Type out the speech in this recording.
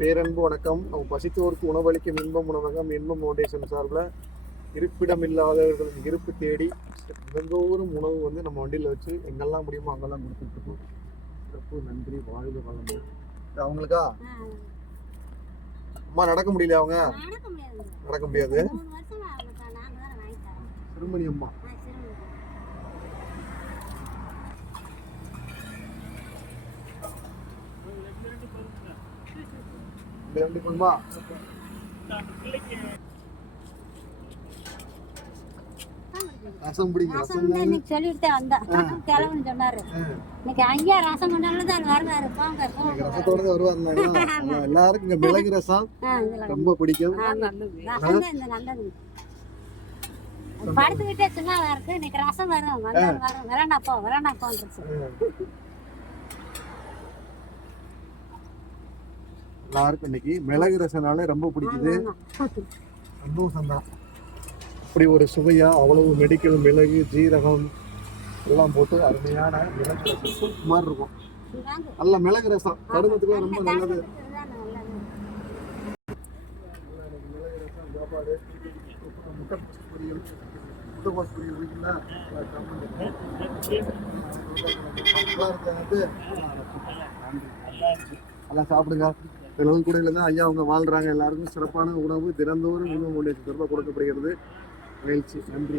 பேரன்பு வணக்கம். பசித்தோருக்கு உணவளிக்கும் இன்பம் உணவகம் இன்பம் ஃபவுண்டேஷன் சார்பில் இருப்பிடம் இல்லாதவர்களின் இருப்பு தேடி தினந்தோறும் உணவு வந்து நம்ம வண்டியில் வச்சு எங்கெல்லாம் முடியுமோ அங்கெல்லாம் கொடுத்துட்ருக்கோம். சிறப்பு, நன்றி, வாழ்க வளமுடன். அவங்களுக்கா அம்மா நடக்க முடியல, அவங்க நடக்க முடியாது. திருமணி அம்மா எப்படி பண்ணுமா ரசம் பிடிக்கும். சொல்லிட்டு வந்தா கிளம்புன்னு சொன்னாரு. இன்னைக்கு அங்கேயா ரசம் கொண்டாலும் வருவாரு. ரசத்தோட வருவாரு. எல்லாருக்கும் இங்க மிளகு ரசம் ரொம்ப பிடிக்கும். நல்லது. படுத்துக்கிட்டே சும்மா இருக்கு. இன்னைக்கு ரசம் வரும் விளாண்டாப்போ எல்லாருக்கும் இன்னைக்கு மிளகு ரசனாலே ரொம்ப பிடிக்குது. சந்தோஷம் தான். அப்படி ஒரு சுவையா அவ்வளவு மெடிக்கல் மிளகு ஜீரகம் எல்லாம் போட்டு அருமையான மிளகு ரசம் மாதிரி இருக்கும். நல்ல மிளகு ரசம் கடுமத்துக்குலாம் ரொம்ப நல்லது. மிளகு ரசம் சாப்பாடு, முட்டைக்கோஸ் பொரியல் பிடிக்குங்களா? எல்லாம் சாப்பிடுங்க. கூட தான் ஐயா அவங்க வாழ்றாங்க. எல்லாருக்கும் சிறப்பான உணவு தினந்தோறும் இன்பம் ஃபவுண்டேஷன் சார்பாக கொடுக்கப்படுகிறது. மகிழ்ச்சி, நன்றி.